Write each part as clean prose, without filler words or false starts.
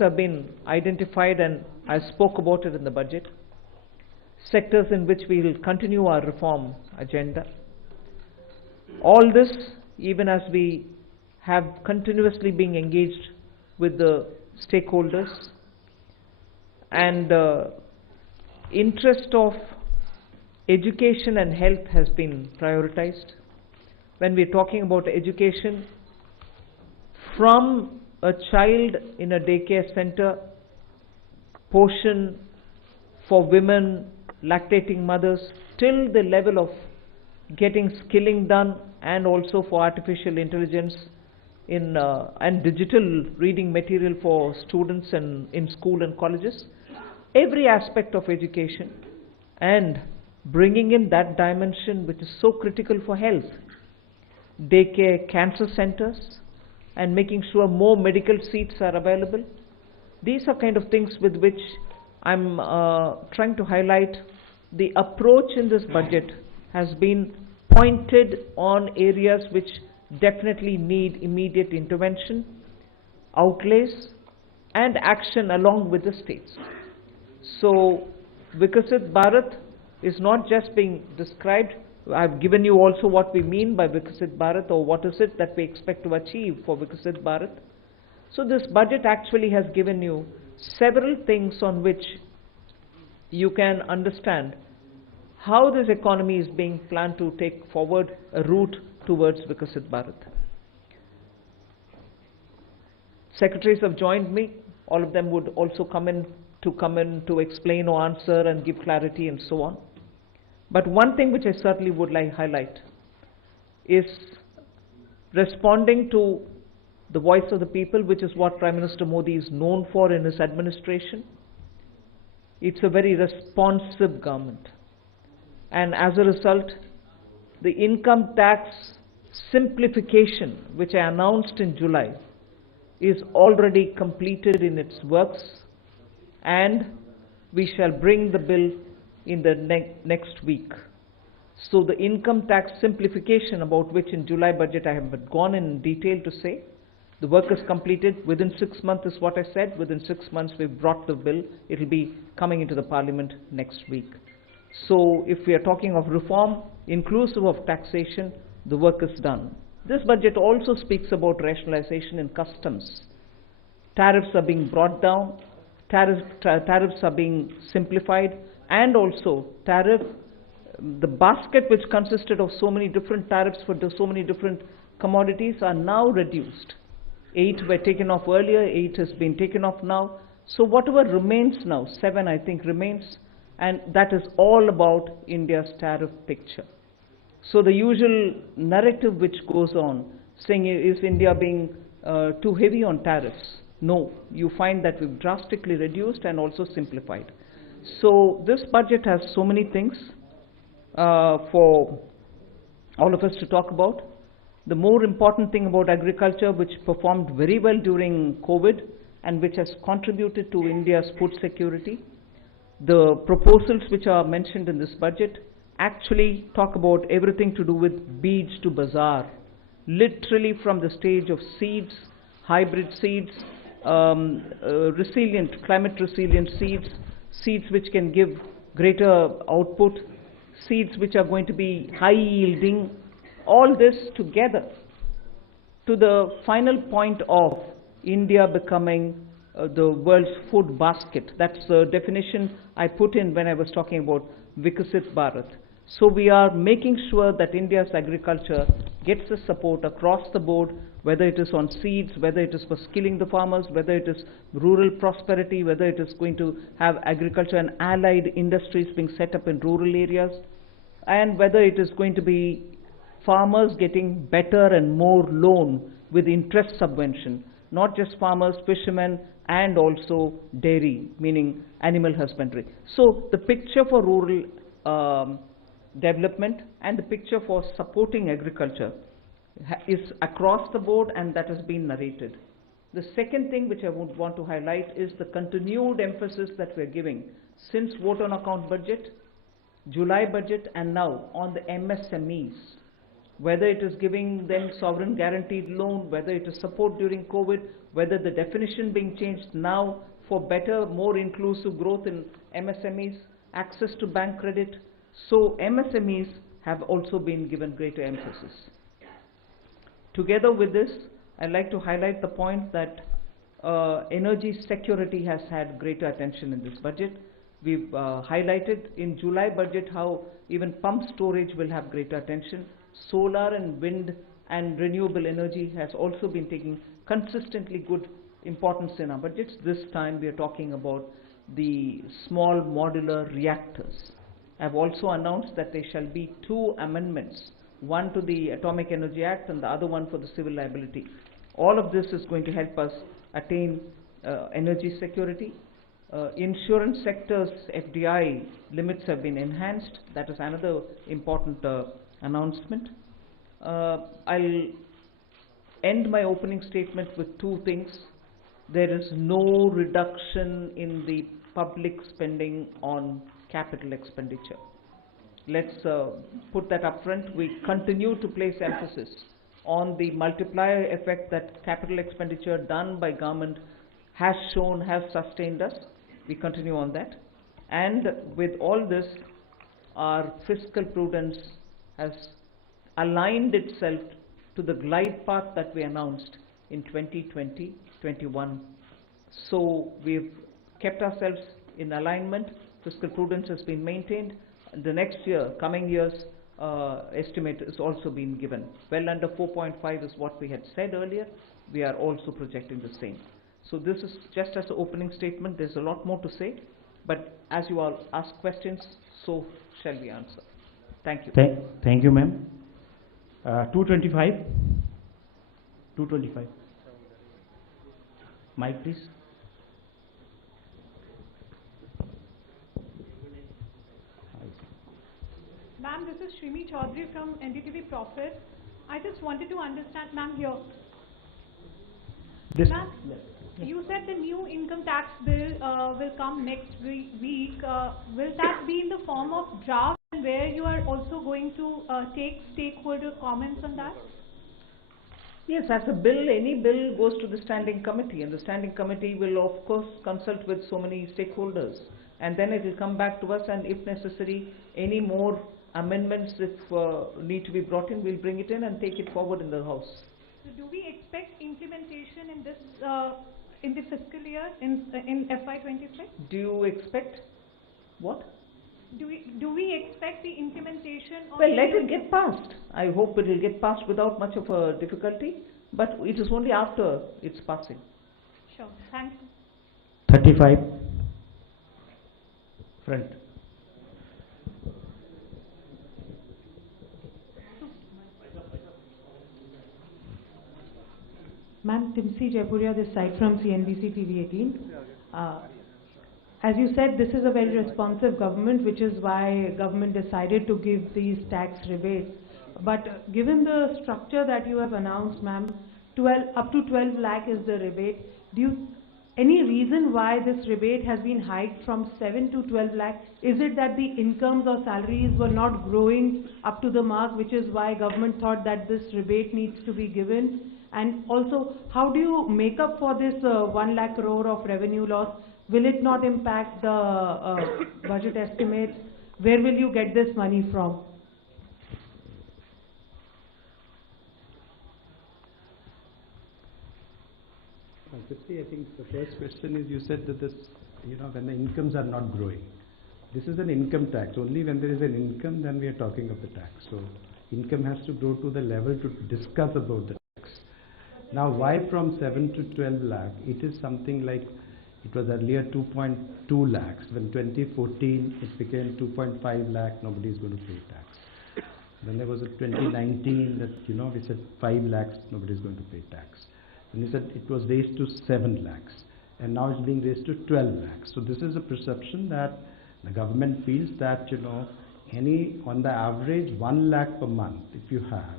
have been identified, and I spoke about it in the budget. Sectors in which we will continue our reform agenda. All this, even as we have continuously been engaged with the stakeholders, and interest of education and health has been prioritized. When we're talking about education, from a child in a daycare center, portion for women, lactating mothers, till the level of getting skilling done, and also for artificial intelligence and digital reading material for students and in school and colleges. Every aspect of education, and bringing in that dimension which is so critical for health. Daycare, cancer centers, and making sure more medical seats are available. These are kind of things with which I'm trying to highlight. The approach in this budget has been pointed on areas which definitely need immediate intervention, outlays, and action along with the states. So Vikasit Bharat is not just being described. I've given you also what we mean by Vikasit Bharat, or what is it that we expect to achieve for Vikasit Bharat. So this budget actually has given you several things on which you can understand how this economy is being planned to take forward a route towards Vikasit Bharat. Secretaries have joined me. All of them would also come in to explain or answer and give clarity and so on. But one thing which I certainly would like to highlight is responding to the voice of the people, which is what Prime Minister Modi is known for in his administration. It's a very responsive government. And as a result, the income tax simplification, which I announced in July, is already completed in its works, and we shall bring the bill in the next week. So the income tax simplification, about which in July budget I have gone in detail to say, the work is completed within 6 months is what I said. Within 6 months we've brought the bill. It will be coming into the parliament next week. So if we are talking of reform inclusive of taxation, the work is done. This budget also speaks about rationalization in customs. Tariffs are being brought down, tariffs are being simplified, and also the basket which consisted of so many different tariffs for so many different commodities are now reduced. 8 were taken off earlier, 8 has been taken off now. So whatever remains now, 7 I think remains, and that is all about India's tariff picture. So the usual narrative which goes on, saying is India being too heavy on tariffs? No, you find that we've drastically reduced and also simplified. So this budget has so many things for all of us to talk about. The more important thing about agriculture, which performed very well during COVID and which has contributed to India's food security, the proposals which are mentioned in this budget actually talk about everything to do with beads to bazaar, literally from the stage of seeds, hybrid seeds, climate resilient seeds, seeds which can give greater output, seeds which are going to be high yielding, all this together to the final point of India becoming the world's food basket. That's the definition I put in when I was talking about Vikasit Bharat. So we are making sure that India's agriculture gets the support across the board, whether it is on seeds, whether it is for skilling the farmers, whether it is rural prosperity, whether it is going to have agriculture and allied industries being set up in rural areas, and whether it is going to be farmers getting better and more loan with interest subvention, not just farmers, fishermen, and also dairy, meaning animal husbandry. So the picture for rural development and the picture for supporting agriculture is across the board, and that has been narrated. The second thing which I would want to highlight is the continued emphasis that we are giving since vote on account budget, July budget, and now on the MSMEs. whether it is giving them sovereign guaranteed loan, whether it is support during COVID, whether the definition being changed now for better, more inclusive growth in MSMEs, access to bank credit. So MSMEs have also been given greater emphasis. Together with this, I'd like to highlight the point that energy security has had greater attention in this budget. We've highlighted in July budget how even pump storage will have greater attention. Solar and wind and renewable energy has also been taking consistently good importance in our budgets. This time we are talking about the small modular reactors. I've also announced that there shall be 2 amendments, one to the Atomic Energy Act and the other one for the civil liability. All of this is going to help us attain energy security. Insurance sector's FDI limits have been enhanced. That is another important announcement. I'll end my opening statement with 2 things. There is no reduction in the public spending on capital expenditure. Let's put that up front. We continue to place emphasis on the multiplier effect that capital expenditure done by government has shown, has sustained us. We continue on that. And with all this, our fiscal prudence has aligned itself to the glide path that we announced in 2020-21. So we've kept ourselves in alignment. Fiscal prudence has been maintained. The next year, coming years, estimate is also been given. Well under 4.5 is what we had said earlier. We are also projecting the same. So this is just as an opening statement. There's a lot more to say, but as you all ask questions, so shall we answer. Thank you. Thank you, ma'am. 225. 225. Mic, please. Ma'am, this is Shrimi Chaudhary from NDTV Profit. I just wanted to understand, ma'am, here. Ma'am, you said the new income tax bill will come next week. Will that be in the form of draft, and where you are also going to take stakeholder comments on that? Yes, as a bill, any bill goes to the standing committee, and the standing committee will of course consult with so many stakeholders, and then it will come back to us, and if necessary, any more amendments if need to be brought in, we'll bring it in and take it forward in the House. So do we expect implementation in this in the fiscal year in FY23? Do you expect what? Do we expect the implementation of... Well, let it get passed. I hope it will get passed without much of a difficulty, but it is only after its passing. Sure, thank you. 35. Front. Ma'am, Timsi Jaipuria, this side from CNBC TV 18. As you said, this is a very responsive government, which is why government decided to give these tax rebates. But given the structure that you have announced, ma'am, up to 12 lakh is the rebate. Any reason why this rebate has been hiked from 7 to 12 lakh? Is it that the incomes or salaries were not growing up to the mark, which is why government thought that this rebate needs to be given? And also, how do you make up for this 1 lakh crore of revenue loss? Will it not impact the budget estimates? Where will you get this money from? I think the first question is, you said that this, when the incomes are not growing. This is an income tax. Only when there is an income, then we are talking of the tax. So income has to grow to the level to discuss about the tax. Now, why from 7 to 12 lakh? It is something like, it was earlier 2.2 lakhs. When 2014, it became 2.5 lakh, nobody is going to pay tax. Then there was a 2019 that, we said 5 lakhs, nobody is going to pay tax. And he said it was raised to 7 lakhs. And now it's being raised to 12 lakhs. So this is a perception that the government feels that, on the average 1 lakh per month, if you have,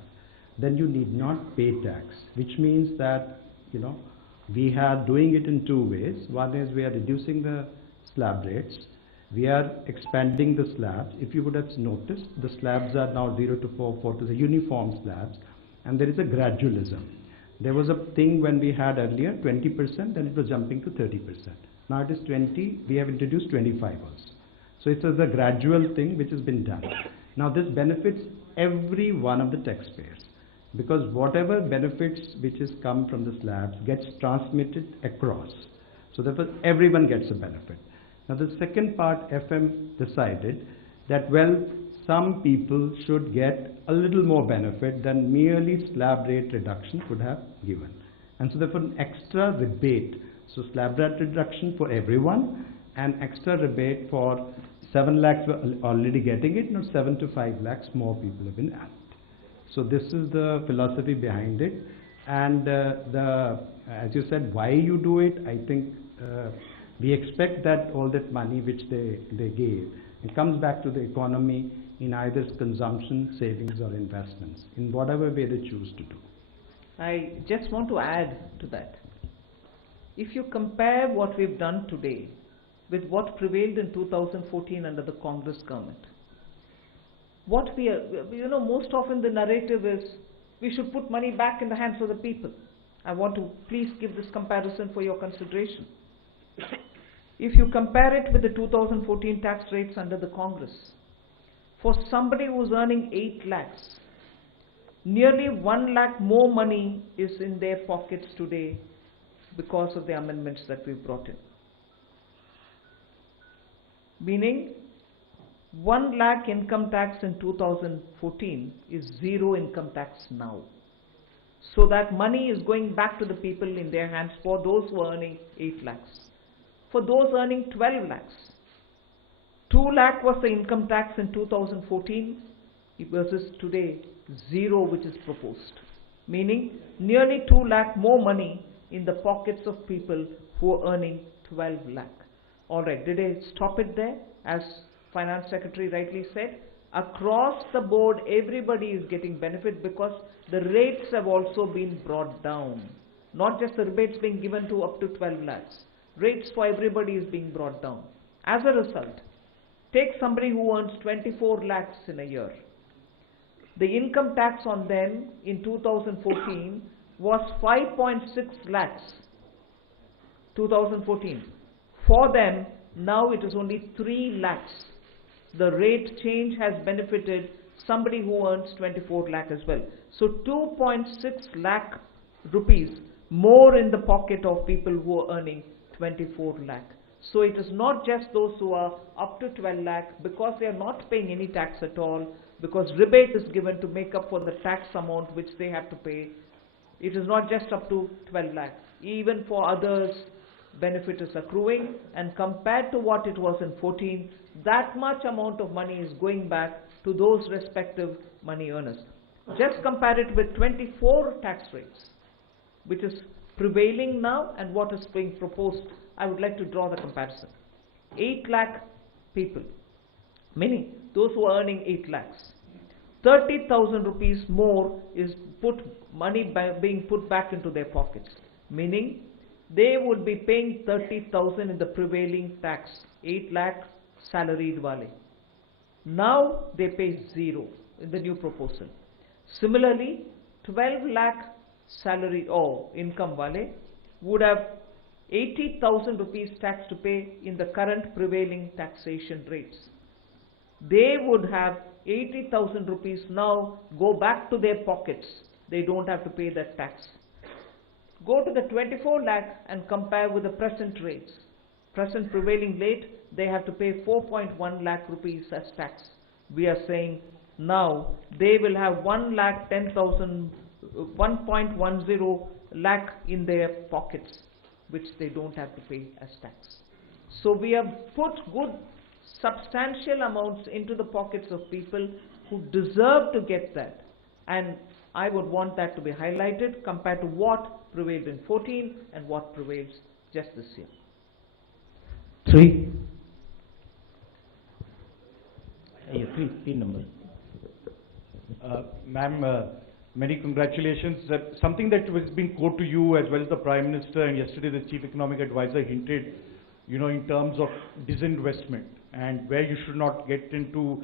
then you need not pay tax, which means that, we are doing it in 2 ways. One is we are reducing the slab rates, We are expanding the slabs. If you would have noticed, the slabs are now 0 to 4, 4 to the uniform slabs, and there is a gradualism. There was a thing when we had earlier 20%, then it was jumping to 30%. Now it is 20, we have introduced 25 also. So it is a gradual thing which has been done. Now this benefits every one of the taxpayers, because whatever benefits which has come from the slabs gets transmitted across. So therefore everyone gets a benefit. Now the second part, FM decided that, well, some people should get a little more benefit than merely slab rate reduction could have given. And so therefore an extra rebate. So slab rate reduction for everyone, and extra rebate for 7 lakhs were already getting it, now 7 to 5 lakhs more people have been added. So this is the philosophy behind it. And as you said, why you do it, I think we expect that all that money which they gave, it comes back to the economy in either consumption, savings or investments, in whatever way they choose to do. I just want to add to that. If you compare what we've done today with what prevailed in 2014 under the Congress government, what we are, most often the narrative is we should put money back in the hands of the people. I want to please give this comparison for your consideration. If you compare it with the 2014 tax rates under the Congress, for somebody who's earning 8 lakhs, nearly 1 lakh more money is in their pockets today because of the amendments that we brought in. Meaning, 1 lakh income tax in 2014 is 0 income tax now. So that money is going back to the people in their hands for those who are earning 8 lakhs. For those earning 12 lakhs, 2 lakh was the income tax in 2014 versus today 0 which is proposed. Meaning nearly 2 lakh more money in the pockets of people who are earning 12 lakh. Alright, did I stop it there? As Finance Secretary rightly said, across the board everybody is getting benefit because the rates have also been brought down. Not just the rebates being given to up to 12 lakhs. Rates for everybody is being brought down. As a result, take somebody who earns 24 lakhs in a year. The income tax on them in 2014 was 5.6 lakhs. 2014. For them, now it is only 3 lakhs. The rate change has benefited somebody who earns 24 lakh as well. So 2.6 lakh rupees more in the pocket of people who are earning 24 lakh. So it is not just those who are up to 12 lakh because they are not paying any tax at all, because rebate is given to make up for the tax amount which they have to pay. It is not just up to 12 lakh. Even for others, benefit is accruing, and compared to what it was in 14, that much amount of money is going back to those respective money earners. Just compare it with 24 tax rates, which is prevailing now, and what is being proposed. I would like to draw the comparison. 8 lakh people, meaning those who are earning 8 lakhs. 30,000 rupees more is being put back into their pockets, meaning they would be paying 30,000 in the prevailing tax, 8 lakh salaried wale. Now they pay 0 in the new proposal. Similarly, 12 lakh salary or income wale would have 80,000 rupees tax to pay in the current prevailing taxation rates. They would have 80,000 rupees now go back to their pockets. They don't have to pay that tax. Go to the 24 lakh and compare with the present rates. Present prevailing rate, they have to pay 4.1 lakh rupees as tax. We are saying now they will have 1.10 lakh in their pockets, which they don't have to pay as tax. So we have put good substantial amounts into the pockets of people who deserve to get that, and I would want that to be highlighted compared to what prevailed in 14 and what prevails just this year. 3. Yeah, 3 number. Ma'am, many congratulations. Something that has been quoted to you as well as the Prime Minister and yesterday the Chief Economic Advisor hinted, in terms of disinvestment. and where you should not get into,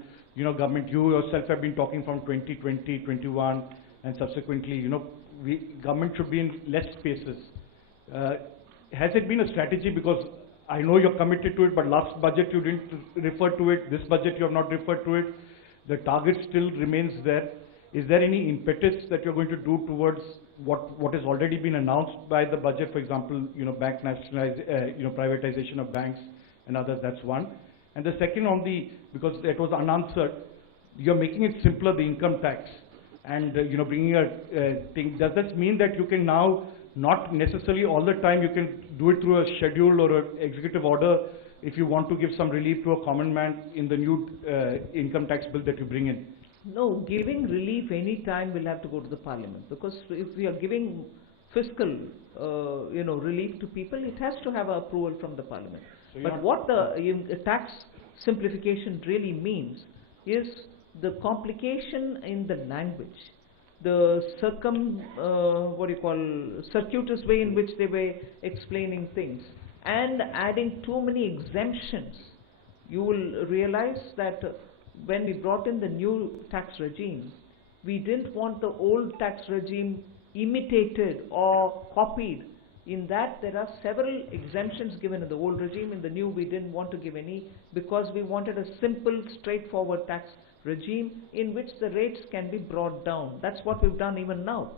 government. You yourself have been talking from 2020, 21, and subsequently, government should be in less spaces. Has it been a strategy? Because I know you're committed to it, but last budget you didn't refer to it. This budget you have not referred to it. The target still remains there. Is there any impetus that you're going to do towards what has already been announced by the budget? For example, bank privatization of banks and others. That's one. And the second, because it was unanswered, you're making it simpler, the income tax, and bringing a thing. Does this mean that you can now not necessarily all the time you can do it through a schedule or an executive order if you want to give some relief to a common man in the new income tax bill that you bring in? No, giving relief any time will have to go to the parliament, because if we are giving fiscal, relief to people, it has to have approval from the parliament. So but what the tax simplification really means is the complication in the language, the circuitous way in which they were explaining things, and adding too many exemptions. You will realize that when we brought in the new tax regime, we didn't want the old tax regime imitated or copied. In that, there are several exemptions given in the old regime. In the new, we didn't want to give any, because we wanted a simple, straightforward tax regime in which the rates can be brought down. That's what we've done even now.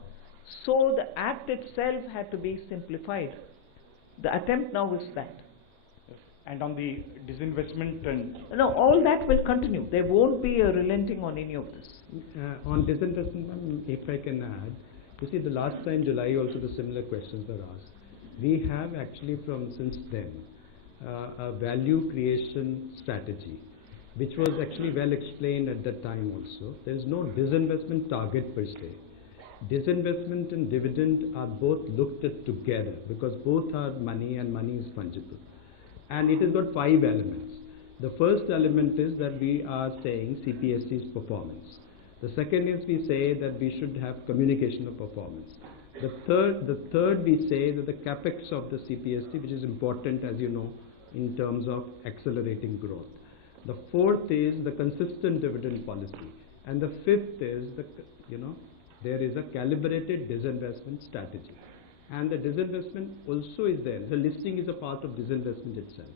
So the act itself had to be simplified. The attempt now is that. And on the disinvestment and... No, all that will continue. There won't be a relenting on any of this. On disinvestment, if I can add, you see, the last time July also the similar questions were asked. We have actually since then a value creation strategy, which was actually well explained at that time also. There is no disinvestment target per se. Disinvestment and dividend are both looked at together, because both are money and money is fungible. And it has got 5 elements. The first element is that we are saying CPSC's performance. The second is we say that we should have communication of performance. The third we say that the capex of the CPSC, which is important, as you know, in terms of accelerating growth. The fourth is the consistent dividend policy. And the fifth is there is a calibrated disinvestment strategy. And the disinvestment also is there. The listing is a part of disinvestment itself.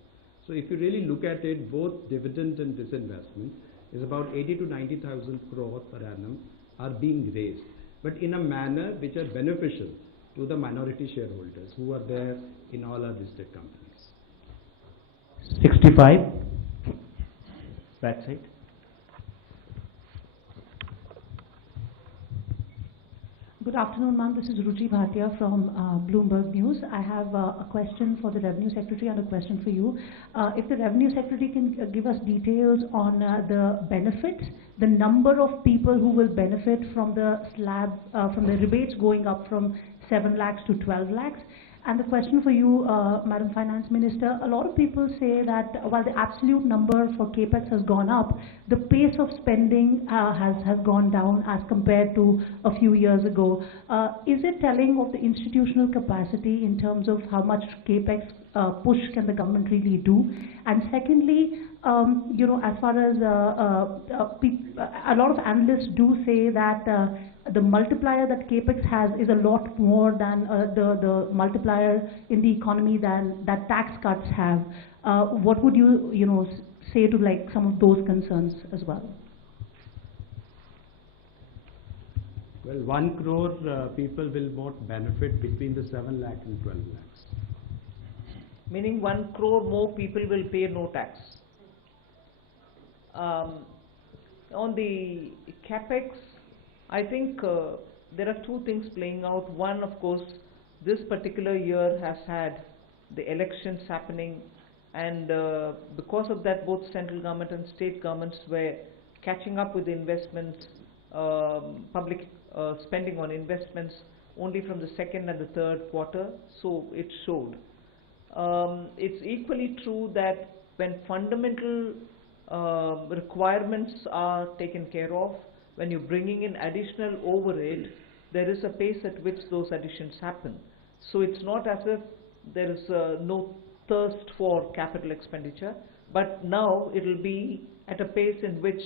So if you really look at it, both dividend and disinvestment is about 80 to 90,000 crore per annum are being raised, but in a manner which are beneficial to the minority shareholders who are there in all our listed companies. 65. Back side. Good afternoon, ma'am. This is Ruchi Bhatia from Bloomberg News. I have a question for the Revenue Secretary and a question for you. If the Revenue Secretary can give us details on the benefits, the number of people who will benefit from the slab, from the rebates going up from 7 lakhs to 12 lakhs. And the question for you, Madam Finance Minister, a lot of people say that while the absolute number for CAPEX has gone up, the pace of spending has gone down as compared to a few years ago. Is it telling of the institutional capacity in terms of how much CAPEX push can the government really do? And secondly, as far as a lot of analysts do say that the multiplier that CAPEX has is a lot more than the multiplier in the economy than that tax cuts have. What would you, say to some of those concerns as well? Well, 1 crore people will not benefit between the 7 lakh and 12 lakhs. Meaning 1 crore more people will pay no tax. On the CAPEX, I think there are 2 things playing out. One, of course, this particular year has had the elections happening, and because of that, both central government and state governments were catching up with the investments, public spending on investments only from the 2nd and the 3rd quarter, so it showed. It's equally true that when fundamental requirements are taken care of, when you're bringing in additional overhead, there is a pace at which those additions happen. So it's not as if there is no thirst for capital expenditure. But now it will be at a pace in which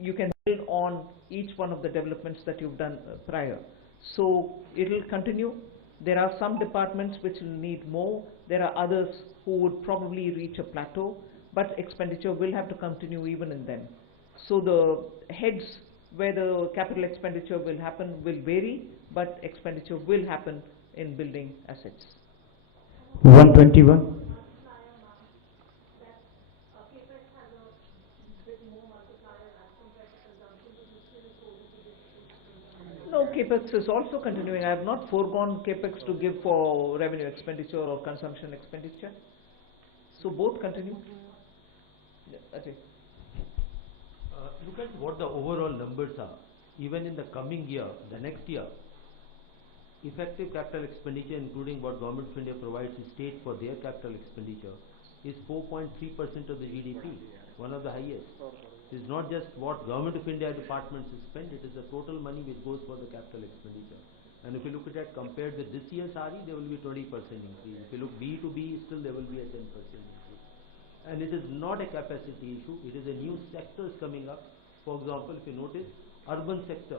you can build on each one of the developments that you've done prior. So it will continue. There are some departments which will need more. There are others who would probably reach a plateau, but expenditure will have to continue even in them. So the heads where the capital expenditure will happen will vary, but expenditure will happen in building assets. 121. No, capex is also continuing. I have not foregone capex to give for revenue expenditure or consumption expenditure. So both continue. Yeah, Ajay. Look at what the overall numbers are. Even in the coming year, the next year, effective capital expenditure, including what Government of India provides to state for their capital expenditure, is 4.3% of the GDP, one of the highest. It is not just what Government of India departments spend, it is the total money which goes for the capital expenditure. And if you look at that compared with this year's RE, there will be 20% increase. If you look B to B, still there will be a 10% increase. And it is not a capacity issue, it is a new sectors coming up. For example, if you notice, urban sector,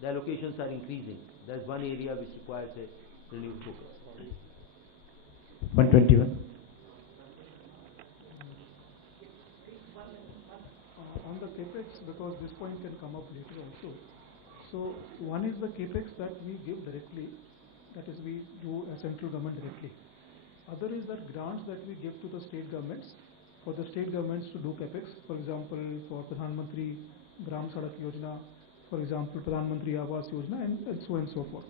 the allocations are increasing. That is one area which requires a renewed focus. 121. On the capex, because this point can come up later also. So one is the capex that we give directly, that is we do a central government directly. Other is that grants that we give to the state governments, for the state governments to do capex. For example, for Pradhan Mantri Gram Sadak Yojana, for example, Pradhan Mantri Awas Yojana, and so on and so forth.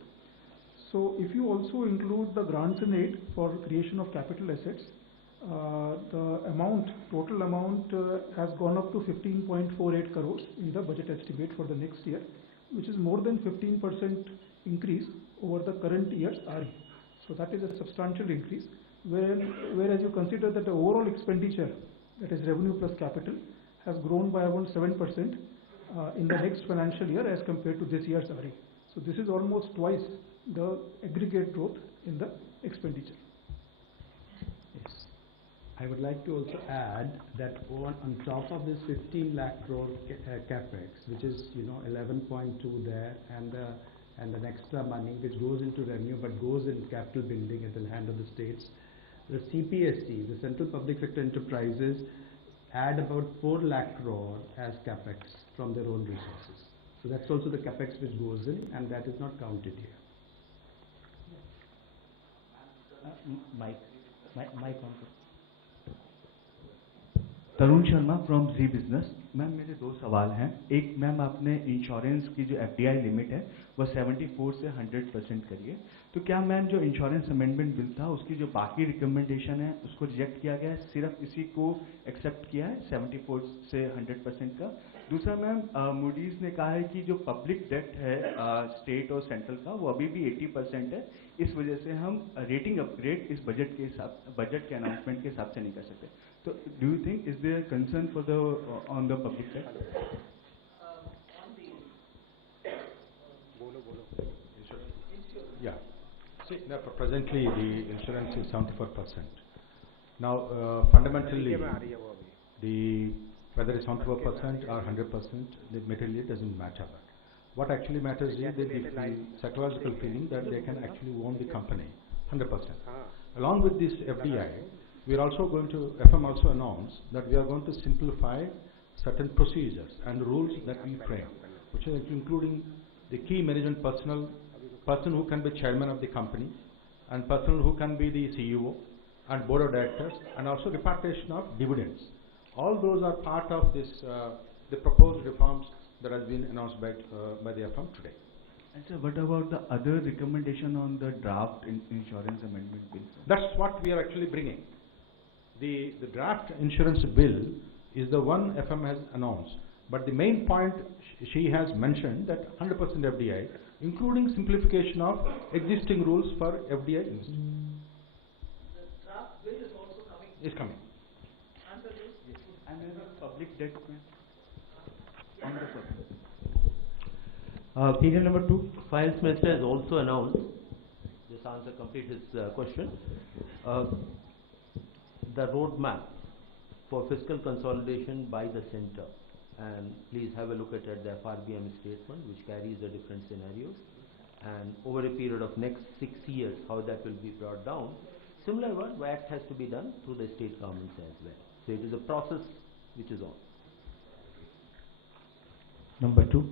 So if you also include the grants and aid for creation of capital assets, the amount, total amount has gone up to 15.48 crores in the budget estimate for the next year, which is more than 15% increase over the current year's RE. So that is a substantial increase, whereas you consider that the overall expenditure, that is revenue plus capital, has grown by around 7% in the next financial year as compared to this year's RE. So this is almost twice the aggregate growth in the expenditure. Yes. I would like to also add that on top of this 15 lakh crore capex, which is 11.2 there, and an extra money which goes into revenue but goes in capital building at the hand of the states, the CPSE, the Central Public Sector Enterprises, add about 4 lakh crore as capex from their own resources. So that's also the capex which goes in, and that is not counted here. Mike on. Tarun Sharma from Zee business. Ma'am मेरे दो सवाल हैं। एक, ma'am आपने insurance की जो FDI limit है वो 74 से 100% करिए, तो क्या मैम जो इंश्योरेंस अमेंडमेंट बिल था उसकी जो बाकी रिकमेंडेशन है उसको रिजेक्ट किया गया है, सिर्फ इसी को एक्सेप्ट किया है 74 से 100% का? दूसरा मैम, मूडीज ने कहा है कि जो पब्लिक डेट है स्टेट और सेंट्रल का वो अभी भी 80% है, इस वजह से हम रेटिंग अपग्रेड इस बजट के अनाउंसमेंट के हिसाब से नहीं कर सकते। तो do you think is there concern for the on the public debt? Yeah. See, now presently the insurance is 74%. Now, fundamentally, whether it's 74% or 100%, the material doesn't matter. What actually matters is the psychological feeling that they can actually own the company 100%. Along with this FDI, we are also going to, FM also announced that we are going to simplify certain procedures and rules that we frame, which are including the key management personnel, person who can be chairman of the company, and person who can be the CEO and board of directors, and also repatriation of dividends. All those are part of this the proposed reforms that has been announced by the FM today. And sir, what about the other recommendation on the draft insurance amendment bill? That's what we are actually bringing. The draft insurance bill is the one FM has announced, but the main point she has mentioned that 100% FDI, including simplification of existing rules for FDI. The draft bill is also coming. Is coming. And the Yes. And the public debt on the public. Serial number 2, Finance Minister has also announced, this answer completes his question, the roadmap for fiscal consolidation by the center. And please have a look at the FRBM statement, which carries the different scenarios. And over a period of next 6 years, how that will be brought down. Similar one, act has to be done through the state governments as well. So it is a process which is on. Number 2.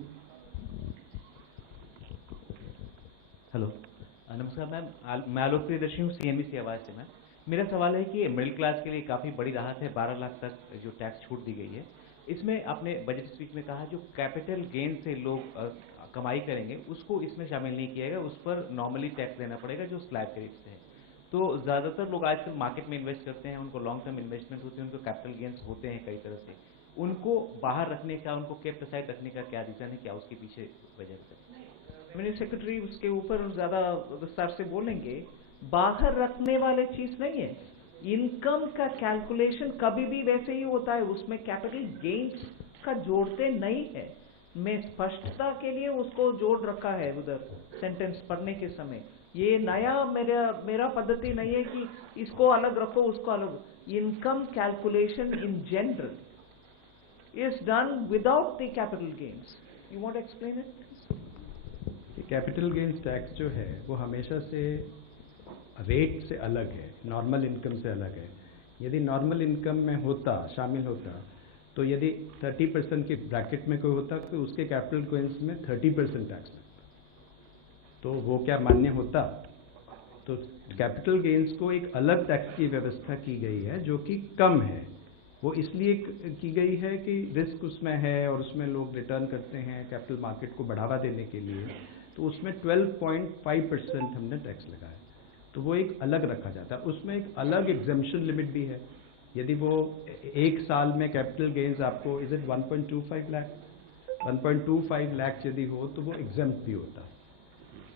Hello नमस्कार ma'am, मैं आलोक प्रियदर्शी हूँ CNBC आवाज़ से। Ma'am मेरा सवाल है कि middle class के लिए काफ़ी बड़ी राहत है, 12 लाख तक जो टैक्स छूट दी गई है। इसमें आपने बजट स्पीच में कहा जो कैपिटल गेन से लोग कमाई करेंगे उसको इसमें शामिल नहीं किया गया, उस पर नॉर्मली टैक्स देना पड़ेगा जो स्लैब के रेट से है। तो ज़्यादातर लोग आजकल मार्केट में इन्वेस्ट करते हैं, उनको लॉन्ग टर्म इन्वेस्टमेंट होती है, उनको कैपिटल गेन्स होते हैं कई तरह से, उनको बाहर रखने का, उनको केप्ट असाइड रखने का क्या रीज़न है, क्या उसके पीछे वजह है? मिनिस्टर सेक्रेटरी उसके ऊपर ज़्यादा विस्तार से बोलेंगे। बाहर रखने वाले चीज़ नहीं है, इनकम का कैलकुलेशन कभी भी वैसे ही होता है, उसमें कैपिटल गेन्स का जोड़ते नहीं है। मैं स्पष्टता के लिए उसको जोड़ रखा है उधर सेंटेंस पढ़ने के समय। ये नया मेरा पद्धति नहीं है कि इसको अलग रखो उसको अलग। Income calculation in general is done without the capital gains. You want to explain it? Capital gains tax जो है वो हमेशा से रेट से अलग है, नॉर्मल इनकम से अलग है। यदि नॉर्मल इनकम में होता, शामिल होता, तो यदि 30% के ब्रैकेट में कोई होता तो उसके कैपिटल गेन्स में 30% टैक्स लगता, तो वो क्या मान्य होता? तो कैपिटल गेन्स को एक अलग टैक्स की व्यवस्था की गई है जो कि कम है। वो इसलिए की गई है कि रिस्क उसमें है और उसमें लोग रिटर्न करते हैं कैपिटल मार्केट को बढ़ावा देने के लिए, तो उसमें 12.5% हमने टैक्स लगाया, तो वो एक अलग रखा जाता है। उसमें एक अलग एग्जेम्पशन लिमिट भी है। यदि वो एक साल में कैपिटल गेन्स आपको इज इट 1.25 लाख 1.25 लाख यदि हो तो वो एग्जेम्प्ट भी होता,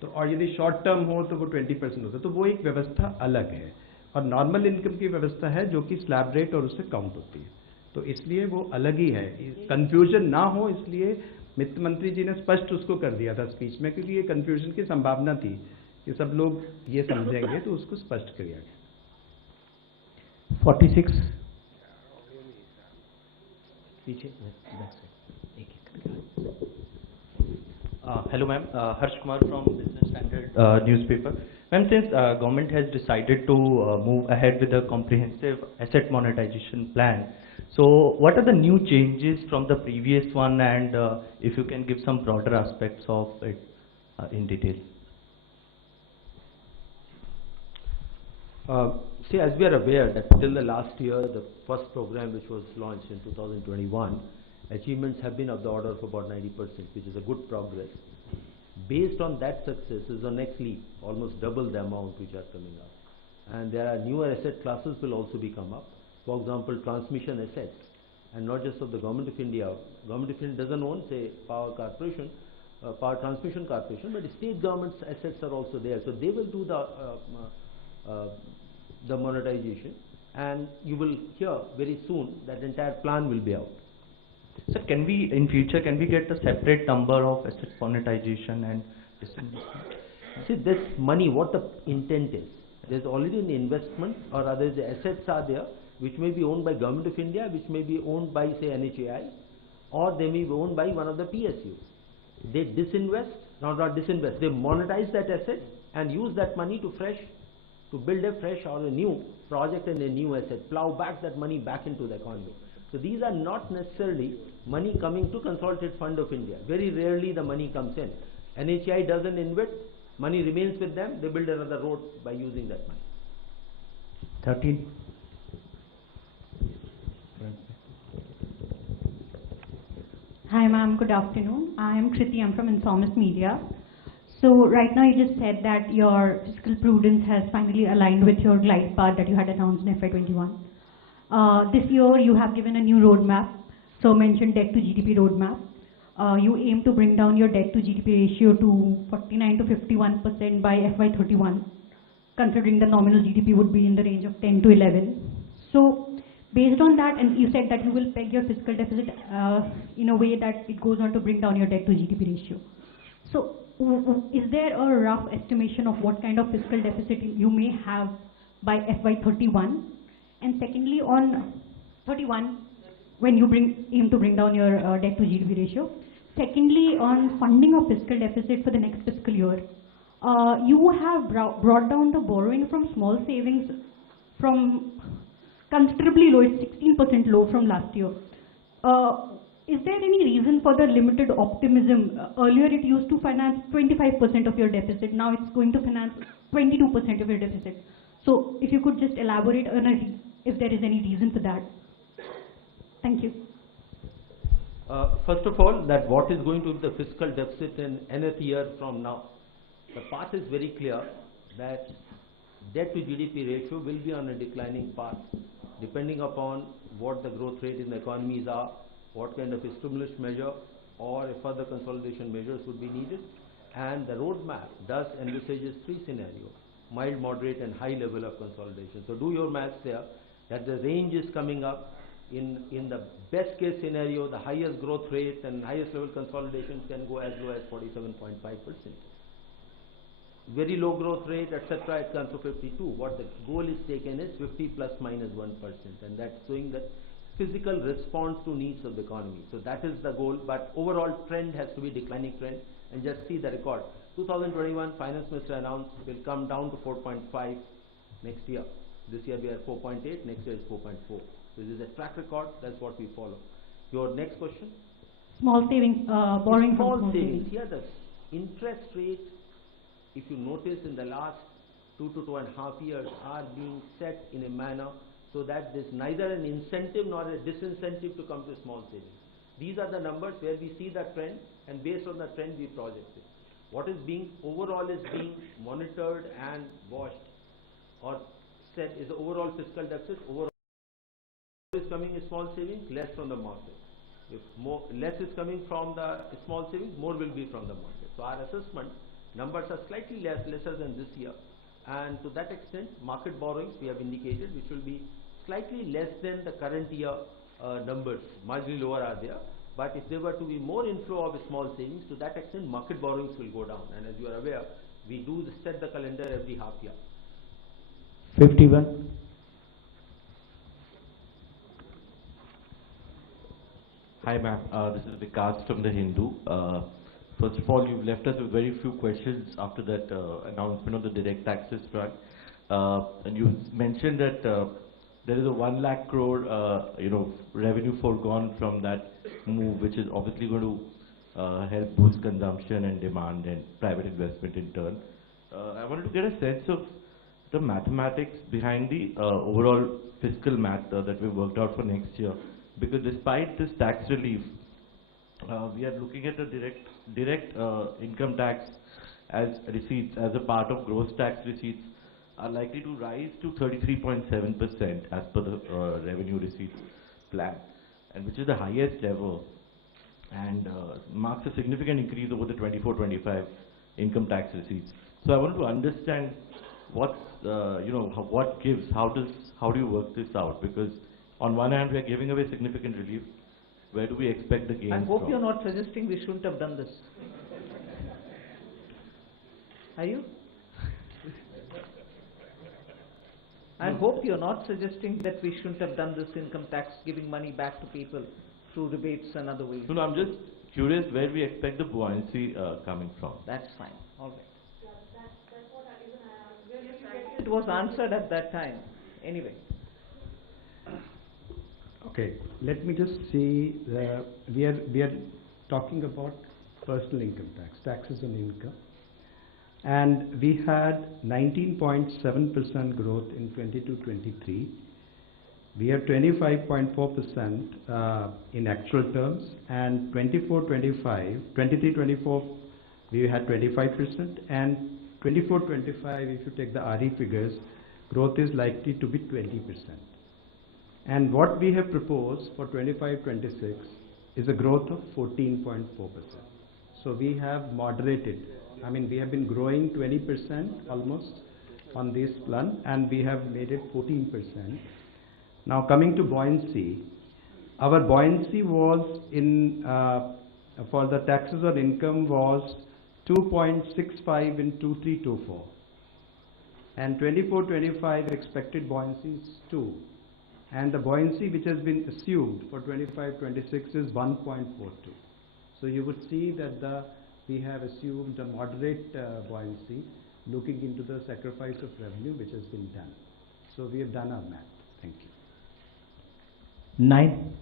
तो और यदि शॉर्ट टर्म हो तो वो 20% होता, तो वो एक व्यवस्था अलग है। और नॉर्मल इनकम की व्यवस्था है जो कि स्लैब रेट और उससे काउंट होती है, तो इसलिए वो अलग ही है। कंफ्यूजन ना हो इसलिए वित्त मंत्री जी ने स्पष्ट उसको कर दिया था स्पीच में, क्योंकि ये कंफ्यूजन की संभावना थी कि सब लोग ये समझेंगे, तो उसको स्पष्ट किया गया। 46 पीछे hello ma'am, Harsh Kumar from Business Standard newspaper. Ma'am, since government has decided to move ahead with a comprehensive asset monetization plan, so what are the new changes from the previous one, and if you can give some broader aspects of it in detail? See, as we are aware that till the last year, the first program which was launched in 2021, achievements have been of the order of about 90%, which is a good progress. Based on that success is the next leap, almost double the amount which are coming up. And there are newer asset classes will also be come up. For example, transmission assets, and not just of the Government of India. Government of India doesn't own, say, Power Corporation, Power Transmission Corporation, but state government's assets are also there. So they will do the monetization, and you will hear very soon that the entire plan will be out. Sir, can we, in future, can we get a separate number of asset monetization and disinvestment? See, this money, what the intent is, there's already an investment, or rather the assets are there, which may be owned by Government of India, which may be owned by, say, NHAI, or they may be owned by one of the PSUs. They disinvest, not disinvest, they monetize that asset and use that money to build a fresh or a new project and a new asset, plow back that money back into the economy. So these are not necessarily money coming to Consolidated Fund of India. Very rarely the money comes in. NHAI doesn't invest, money remains with them, they build another road by using that money. 13. Hi ma'am, good afternoon. I am Kriti, I'm from Informist Media. So right now you just said that your fiscal prudence has finally aligned with your glide path that you had announced in FY21. This year you have given a new roadmap, so mentioned debt to GDP roadmap. You aim to bring down your debt to GDP ratio to 49 to 51% by FY31, considering the nominal GDP would be in the range of 10 to 11. So based on that, and you said that you will peg your fiscal deficit in a way that it goes on to bring down your debt to GDP ratio. So is there a rough estimation of what kind of fiscal deficit you may have by FY31? And secondly, on 31 when you aim to bring down your debt to GDP ratio. Secondly, on funding of fiscal deficit for the next fiscal year, you have brought down the borrowing from small savings from considerably low, it's 16% low from last year. Is there any reason for the limited optimism? Earlier it used to finance 25% of your deficit, now it's going to finance 22% of your deficit. So if you could just elaborate on if there is any reason for that. Thank you. First of all, that what is going to be the fiscal deficit in nth year from now? The path is very clear that debt to GDP ratio will be on a declining path, depending upon what the growth rate in the economies are, what kind of a stimulus measure or if further consolidation measures would be needed. And the roadmap does envisages three scenarios: mild, moderate and high level of consolidation. So do your maths there, that the range is coming up. In the best case scenario, the highest growth rate and highest level consolidations can go as low as 47.5%. Very low growth rate, etc., it comes to 52. What the goal is taken is 50 plus minus 1%, and that's showing the physical response to needs of the economy. So that is the goal, but overall trend has to be declining trend. And just see the record. 2021 Finance Minister announced will come down to 4.5 next year. This year we are 4.8, next year is 4.4. This is a track record, that's what we follow. Your next question? Small savings, borrowing small from small savings. Here the interest rate, if you notice in the last 2 to 2.5 years, are being set in a manner so that there's neither an incentive nor a disincentive to come to small savings. These are the numbers where we see the trend, and based on the trend we project it. What is being overall is being monitored and watched or set is the overall fiscal deficit. Overall is coming in small savings, less from the market. If less is coming from the small savings, more will be from the market. So our assessment numbers are slightly lesser than this year, and to that extent market borrowings we have indicated which will be slightly less than the current year numbers, marginally lower are there. But if there were to be more inflow of small savings, to that extent market borrowings will go down. And as you are aware, we do set the calendar every half year. 51. Hi ma'am, this is Vikas from The Hindu. First of all, you've left us with very few questions after that announcement of the direct taxes front. And you mentioned that there is a 1 lakh crore revenue foregone from that move, which is obviously going to help boost consumption and demand and private investment in turn. I wanted to get a sense of the mathematics behind the overall fiscal math that we worked out for next year. Because despite this tax relief, we are looking at a direct income tax as receipts as a part of gross tax receipts are likely to rise to 33.7% as per the revenue receipts plan, and which is the highest ever, and marks a significant increase over the 24-25 income tax receipts. So I wanted to understand what's what gives, how do you work this out? Because on one hand we are giving away significant relief. Where do we expect the gains from? I hope you're not suggesting we shouldn't have done this. Are you? I hope you're not suggesting that we shouldn't have done this income tax, giving money back to people through rebates and other ways. No, I'm just curious where we expect the buoyancy coming from. That's fine. All right. That's what I it was answered at that time. Anyway. Okay, let me just see. We are talking about personal income tax, taxes on income. And we had 19.7% growth in 22-23. We have 25.4% in actual terms, and 24-25, 23-24 we had 25%, and 24-25 if you take the RE figures, growth is likely to be 20%. And what we have proposed for 25-26 is a growth of 14.4%. So we have moderated. I mean, we have been growing 20% almost on this plan, and we have made it 14%. Now coming to buoyancy, our buoyancy was in for the taxes on income was 2.65 in 23-24, and 24-25 expected buoyancy is 2, and the buoyancy which has been assumed for 25-26 is 1.42. So you would see that we have assumed a moderate buoyancy, looking into the sacrifice of revenue which has been done. So we have done our math. Thank you. 9.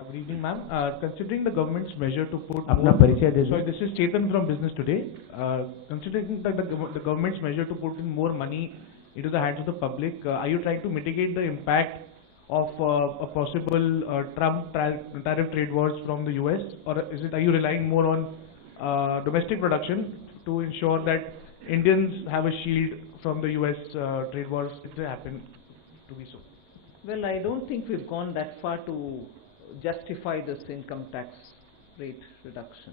Good evening, ma'am. Considering the government's measure to put अपना परिचय दे दो. sorry, this is Chetan from Business Today. Considering that the government's measure to put in more money into the hands of the public, are you trying to mitigate the impact of a possible Trump tariff trade wars from the US, or are you relying more on domestic production to ensure that Indians have a shield from the US trade wars if they happen to be so? Well, I don't think we've gone that far to justify this income tax rate reduction.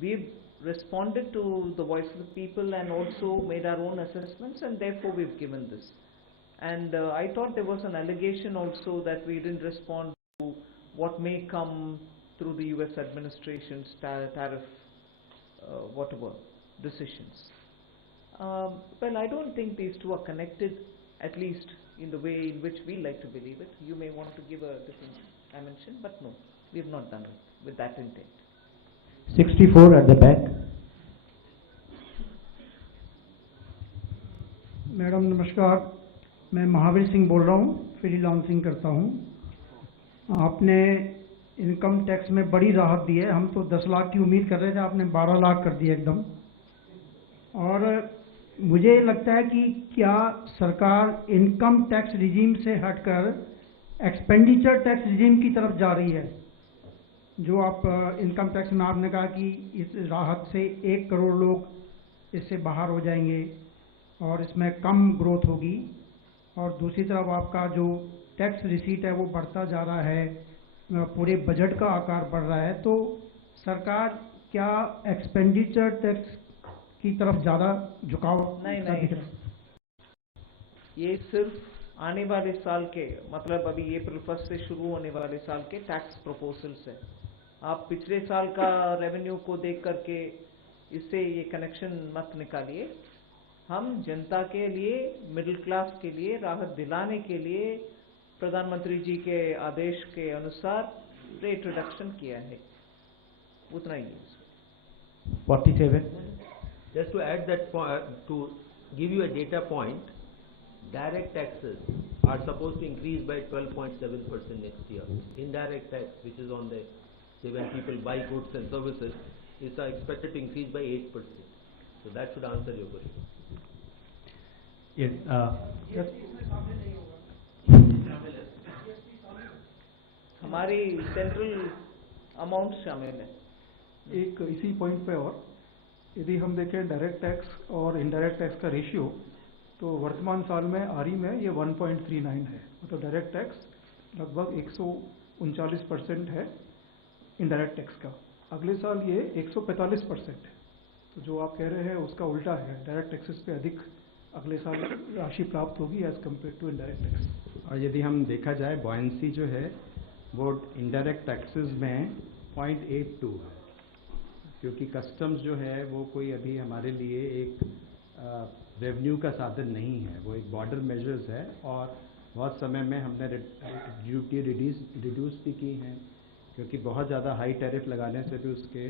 We've responded to the voice of the people and also made our own assessments, and therefore we've given this. And I thought there was an allegation also that we didn't respond to what may come through the US administration's tariff whatever decisions. Well, I don't think these two are connected, at least in the way in which we like to believe it. You may want to give a different dimension, but no, we have not done it with that intent. 64 at the back. Madam नमस्कार, मैं महावीर सिंह बोल रहा हूँ, freelancing करता हूँ। आपने income tax में बड़ी राहत दी है, हम तो 10 लाख की उम्मीद कर रहे थे, आपने 12 लाख कर दिया एकदम। और मुझे लगता है कि क्या सरकार इनकम टैक्स रिजीम से हटकर एक्सपेंडिचर टैक्स रिजीम की तरफ जा रही है? जो आप इनकम टैक्स में आपने कहा कि इस राहत से 1 करोड़ लोग इससे बाहर हो जाएंगे और इसमें कम ग्रोथ होगी, और दूसरी तरफ आपका जो टैक्स रिसीट है वो बढ़ता जा रहा है, पूरे बजट का आकार बढ़ रहा है, तो सरकार क्या एक्सपेंडिचर टैक्स की तरफ ज़्यादा झुकाव? नहीं, ये सिर्फ आने वाले साल के, मतलब अभी अप्रैल 1 से शुरू होने वाले साल के टैक्स प्रपोजल्स है। आप पिछले साल का रेवेन्यू को देख करके इससे ये कनेक्शन मत निकालिए। हम जनता के लिए, मिडिल क्लास के लिए राहत दिलाने के लिए प्रधानमंत्री जी के आदेश के अनुसार रेट रिडक्शन किया है, उतना ही है। 47. Just to add that to give you a data point, direct taxes are supposed to increase by 12.7% next year. Indirect tax, which is on the, say when people buy goods and services, is expected to increase by 8%. So that should answer your question. Yes. हमारी central amount शामिल है। एक इसी point पे और यदि हम देखें डायरेक्ट टैक्स और इनडायरेक्ट टैक्स का रेशियो, तो वर्तमान साल में आरई में ये 1.39 है, मतलब डायरेक्ट टैक्स लगभग 139% है इनडायरेक्ट टैक्स का। अगले साल ये 145% है। तो जो आप कह रहे हैं उसका उल्टा है, डायरेक्ट टैक्सेस पे अधिक अगले साल राशि प्राप्त होगी as compare to indirect tax. और यदि हम देखा जाए बॉयंसी जो है वो इनडायरेक्ट टैक्सेस में 0.82 है, क्योंकि कस्टम्स जो है वो कोई अभी हमारे लिए एक रेवेन्यू का साधन नहीं है, वो एक बॉर्डर मेजर्स है, और बहुत समय में हमने ड्यूटी रिड्यूस भी की हैं, क्योंकि बहुत ज़्यादा हाई टैरिफ लगाने से भी उसके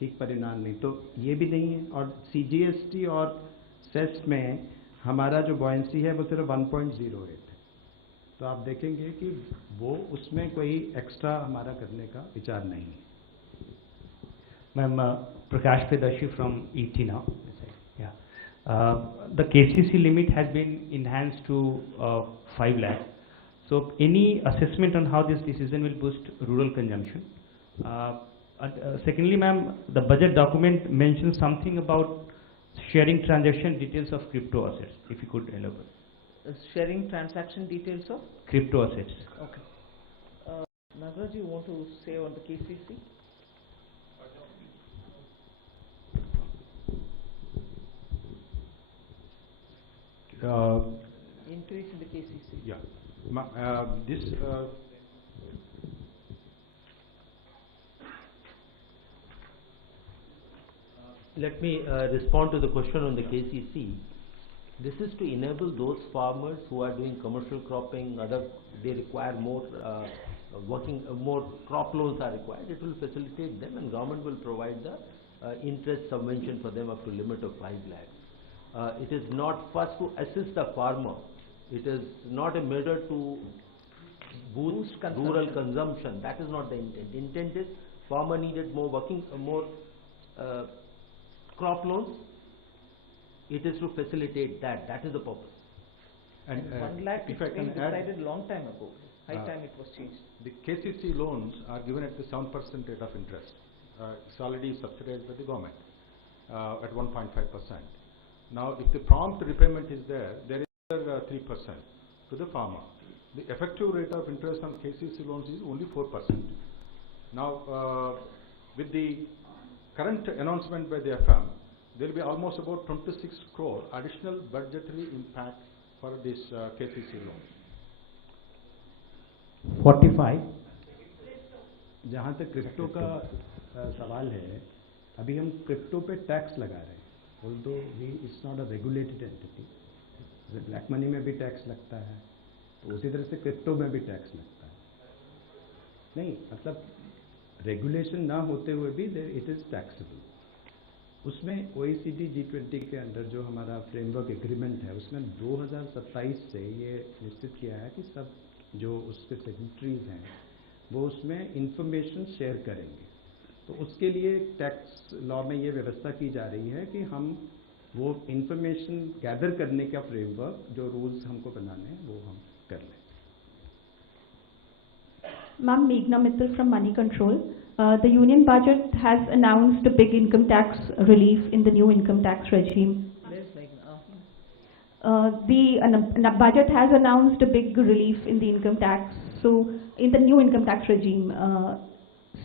ठीक परिणाम नहीं, तो ये भी नहीं है। और CGST और सेस में हमारा जो बॉयंसी है वो सिर्फ 1.08 है, तो आप देखेंगे कि वो उसमें कोई एक्स्ट्रा हमारा करने का विचार नहीं है। Ma'am, Prakash Predashi from ET now. Yeah. The KCC limit has been enhanced to 5 lakh. So any assessment on how this decision will boost rural consumption? Secondly, ma'am, the budget document mentions something about sharing transaction details of crypto assets. If you could elaborate. Sharing transaction details of crypto assets. Okay. Nagaraj, you want to say on the KCC? Increase in the KCC. Yeah. Let me respond to the question on the KCC. This is to enable those farmers who are doing commercial cropping, they require more more crop loans are required. It will facilitate them, and government will provide the interest subvention for them up to limit of 5 lakhs. It is not first to assist the farmer. It is not a measure to boost rural consumption. That is not the intent. Intent is farmer needed more crop loans. It is to facilitate that. That is the purpose. And 1 lakh if I it's been can add, decided long time ago. High time it was changed. The KCC loans are given at the 7% rate of interest. It's already subsidized by the government at 1.5%. Now, if the prompt repayment is there, there is 3% to the farmer. The effective rate of interest on KCC loans is only 4%. Now, with the current announcement by the FM, there will be almost about 26 crore additional budgetary impact for this KCC loan. 45 जहाँ तक crypto का सवाल है, अभी हम crypto पे tax लगा रहे हैं, although it's not a regulated entity. Black money में भी टैक्स लगता है, तो उसी तरह से क्रिप्टो में भी टैक्स लगता है. नहीं, मतलब रेगुलेशन ना होते हुए भी इट इज़ टैक्सेबल. उसमें OECD G20 के अंदर जो हमारा फ्रेमवर्क एग्रीमेंट है, उसमें 2027 से ये निश्चित किया है कि सब जो उसके सिग्नेटरीज हैं वो उसमें इंफॉर्मेशन शेयर करेंगे. तो उसके लिए टैक्स लॉ में ये व्यवस्था की जा रही है कि हम वो इंफॉर्मेशन गैदर करने का फ्रेमवर्क, जो रूल्स हमको बनाने हैं, वो हम कर लें. Ma'am, Meghna Mittal from Money Control. The union budget has announced a big income tax relief in the new income tax regime. The budget has announced a big relief in the income tax, so in the new income tax regime.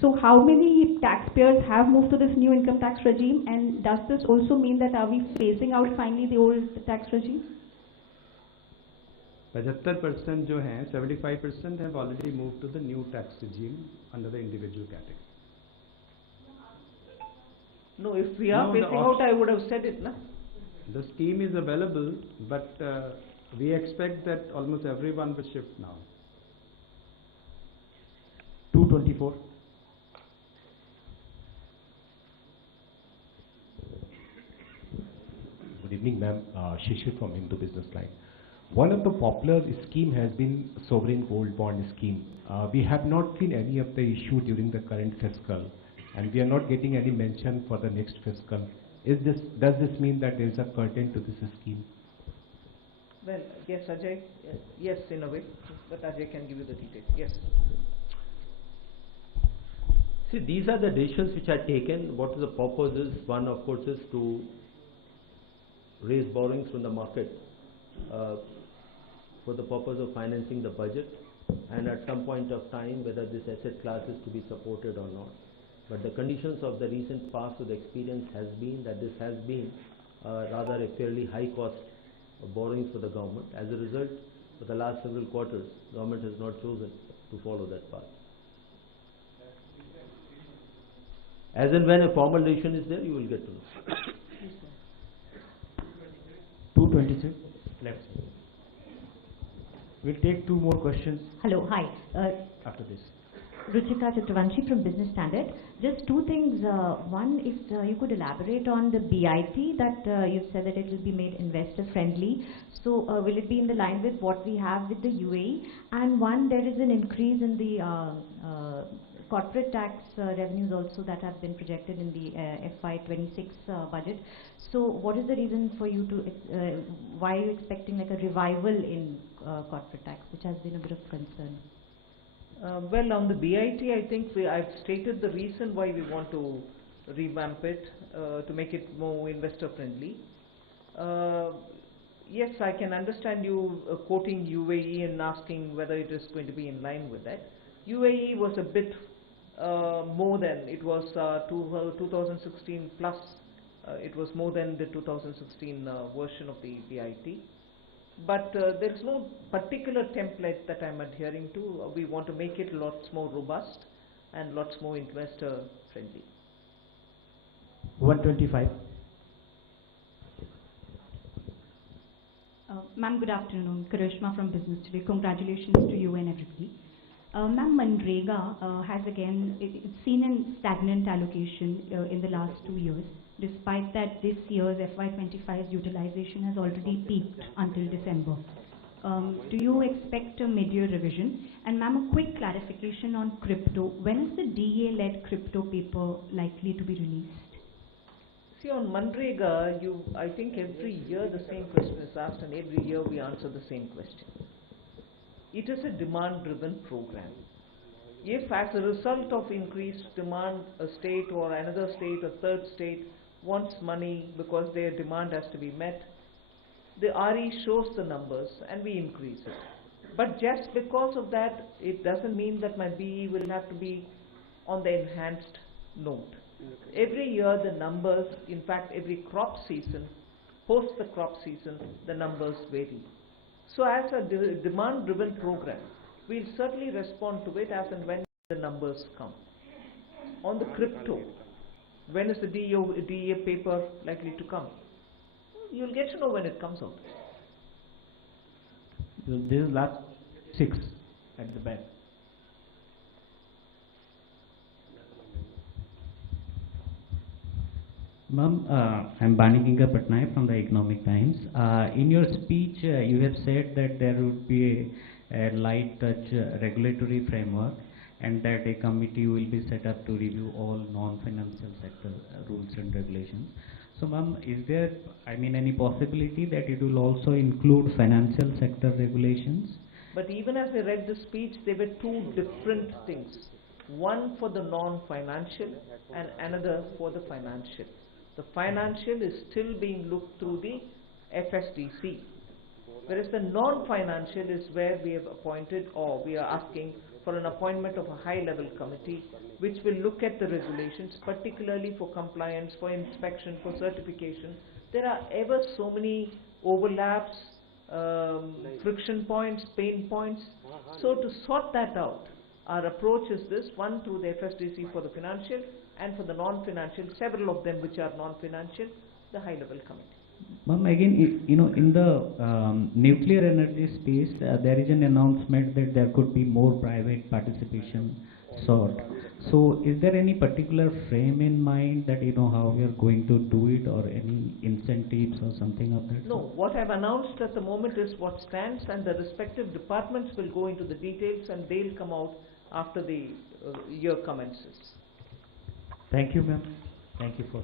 So how many taxpayers have moved to this new income tax regime, and does this also mean that are we phasing out finally the old tax regime? 75% जो हैं, 75% have already moved to the new tax regime under the individual category. No, if we are phasing out, I would have said it, na? The scheme is available, but we expect that almost everyone will shift now. 224. Good evening, ma'am. Shishir from Hindu Business Line. One of the popular scheme has been sovereign gold bond scheme. We have not seen any of the issue during the current fiscal, and we are not getting any mention for the next fiscal. Does this mean that there is a curtain to this scheme? Well, yes, Ajay. Yes, in a way, but Ajay can give you the details. Yes. See, these are the decisions which are taken. What is the purpose is, one of course is to raise borrowings from the market for the purpose of financing the budget, and at some point of time whether this asset class is to be supported or not. But the conditions of the recent past with experience has been that this has been rather a fairly high cost of borrowings for the government. As a result, for the last several quarters, government has not chosen to follow that path. As and when a formal decision is there, you will get to know. 226. Let's see. We'll take 2 more questions. Hello, hi. After this. Ruchika Chakravanshi from Business Standard. Just 2 things. One, if you could elaborate on the BIT that you've said that it will be made investor friendly. So will it be in the line with what we have with the UAE? And one, there is an increase in the corporate tax revenues also that have been projected in the FY26 budget. So what is the reason for you to, why are you expecting like a revival in corporate tax, which has been a bit of concern? Well, on the BIT, I think I've stated the reason why we want to revamp it, to make it more investor friendly. Yes, I can understand you quoting UAE and asking whether it is going to be in line with that. UAE was a bit more than, it was 2016 plus, it was more than the 2016 version of the BIT. But there is no particular template that I am adhering to. We want to make it lots more robust and lots more investor friendly. 125. Ma'am, good afternoon. Karishma from Business Today. Congratulations to you and everybody. Ma'am, Manrega has again, it's seen a stagnant allocation in the last 2 years. Despite that, this year's FY25's utilization has already peaked until December. Do you expect a mid-year revision? And ma'am, a quick clarification on crypto. When is the DA-led crypto paper likely to be released? See, on Manrega, I think every year the same question is asked, and every year we answer the same question. It is a demand-driven program. If as a result of increased demand, a state or another state, a third state wants money because their demand has to be met, the RE shows the numbers and we increase it. But just because of that, it doesn't mean that my BE will have to be on the enhanced note. Every year the numbers, in fact every crop season, post the crop season, the numbers vary. So as a demand-driven program, we'll certainly respond to it as and when the numbers come. On the crypto, when is the DA paper likely to come? You'll get to know when it comes out. This is last 6 at the back. Ma'am, I'm Banikinga Patnaik from the Economic Times. In your speech, you have said that there would be a light touch regulatory framework and that a committee will be set up to review all non-financial sector rules and regulations. So ma'am, is there, any possibility that it will also include financial sector regulations? But even as I read the speech, there were two different things. One for the non-financial and another for the financial. The financial is still being looked through the FSDC, whereas the non-financial is where we have appointed, or we are asking for an appointment of a high-level committee which will look at the regulations, particularly for compliance, for inspection, for certification. There are ever so many overlaps, friction points, pain points. So to sort that out, our approach is this: one through the FSDC for the financial, and for the non-financial, several of them which are non-financial, the high-level committee. Ma'am, again, in the nuclear energy space, there is an announcement that there could be more private participation sought. So, is there any particular frame in mind that how we are going to do it, or any incentives or something of that? No, what I've announced at the moment is what stands, and the respective departments will go into the details, and they'll come out after the year commences. Thank you, ma'am. Thank you for